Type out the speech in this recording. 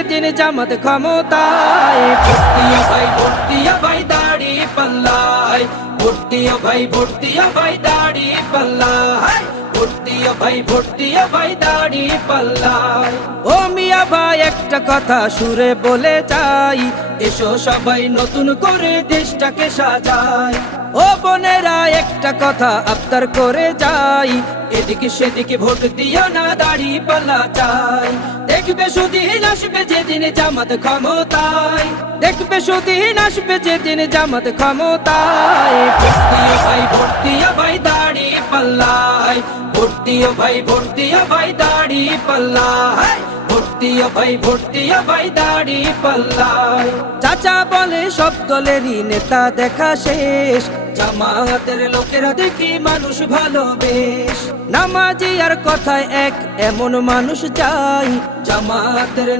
যেদিন জামাত ক্ষমতায়, ভোট দিও ভাই, ভোট দিও ভাই দাড়ি পাল্লায়, ভোট দিও ভাই, ভোট দিও ভাই দাড়ি পাল্লায়, ভোট দিও ভাই, ভোট দিও ভাই দাড়ি পাল্লায়। ও মিয়া ভাই একটা কথা সুরে বলে যাই, এসো সবাই নতুন করে দেশটাকে সাজাই। ও বোনেরা একটা কথা আবদার করে যাই, এদিকে সেদিকে ভোট দিও না, দাড়ি পাল্লা চাই। দেখবে সুদিন আসবে যেদিন জামাত ক্ষমতায়, দেখবে সুদিন আসবে যেদিন জামাত ক্ষমতায়, ভোট দিও ভাই, ভোট দিও ভাই দাড়ি পাল্লায়, ভোট দিও ভাই, ভোট দিও ভাই দাড়ি পাল্লায়, ভোট দিও ভাই, ভোট দিও ভাই দাড়ি পাল্লায়। চাচা বলে সব দলেরই নেতা দেখা শেষ, জামাতের লোকেরা দেখি মানুষ ভালো বেশ। নামাজি আর কথায় এক এমন মানুষ চাই, জামাতের